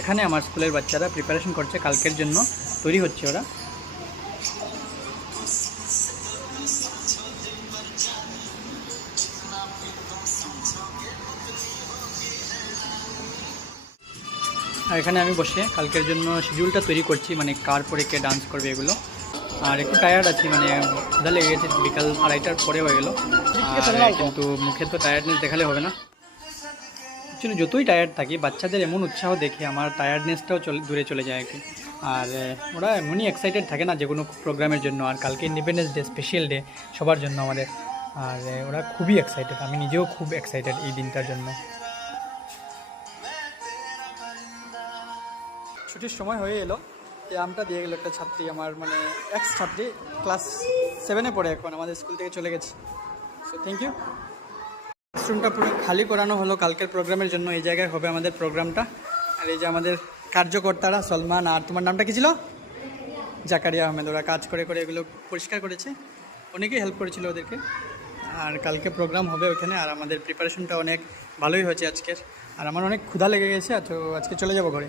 এখানে আমার স্কুলের বাচ্চারা প্রিপারেশন করছে কালকের জন্য, তৈরি হচ্ছে ওরা। আর এখানে আমি বসে কালকের জন্য শিডিউলটা তৈরি করছি, মানে কার পরে কে ডান্স করবে এগুলো। আর একটু টায়ার্ড আছি, মানে ক্ষুধা লেগে গেছে, বিকাল 2:30টার পরে হয়ে গেলো। আর কিন্তু মুখে তো টায়ার্ডনেস দেখালে হবে না। অ্যাকচুয়ালি যতই টায়ার্ড থাকি, বাচ্চাদের এমন উৎসাহ দেখে আমার টায়ার্ডনেসটাও দূরে চলে যায় আর কি। আর ওরা এমনই এক্সাইটেড থাকে না যে কোনো প্রোগ্রামের জন্য। আর কালকে ইন্ডিপেন্ডেন্স ডে, স্পেশাল ডে সবার জন্য আমাদের। আর ওরা খুবই এক্সাইটেড, আমি নিজেও খুব এক্সাইটেড এই দিনটার জন্য। ছুটির সময় হয়ে এলো, এই আমটা দিয়ে গেলো একটা ছাত্রী, আমার মানে এক্স ছাত্রী, ক্লাস 7-এ পড়ে এখন, আমাদের স্কুল থেকে চলে গেছে। So thank you. ক্লাসরুমটা পুরো খালি করানো হলো কালকের প্রোগ্রামের জন্য। এই জায়গায় হবে আমাদের প্রোগ্রামটা। আর এই যে আমাদের কার্যকর্তারা, সলমান আর তোমার নামটা কী ছিল, জাকারিয়া আহমেদ, ওরা কাজ করে করে এগুলো পরিষ্কার করেছে। অনেকেই হেল্প করেছিল ওদেরকে। আর কালকে প্রোগ্রাম হবে ওখানে। আর আমাদের প্রিপারেশনটা অনেক ভালোই হয়েছে আজকের। আর আমার অনেক ক্ষুধা লেগে গেছে, তো আজকে চলে যাবো ঘরে।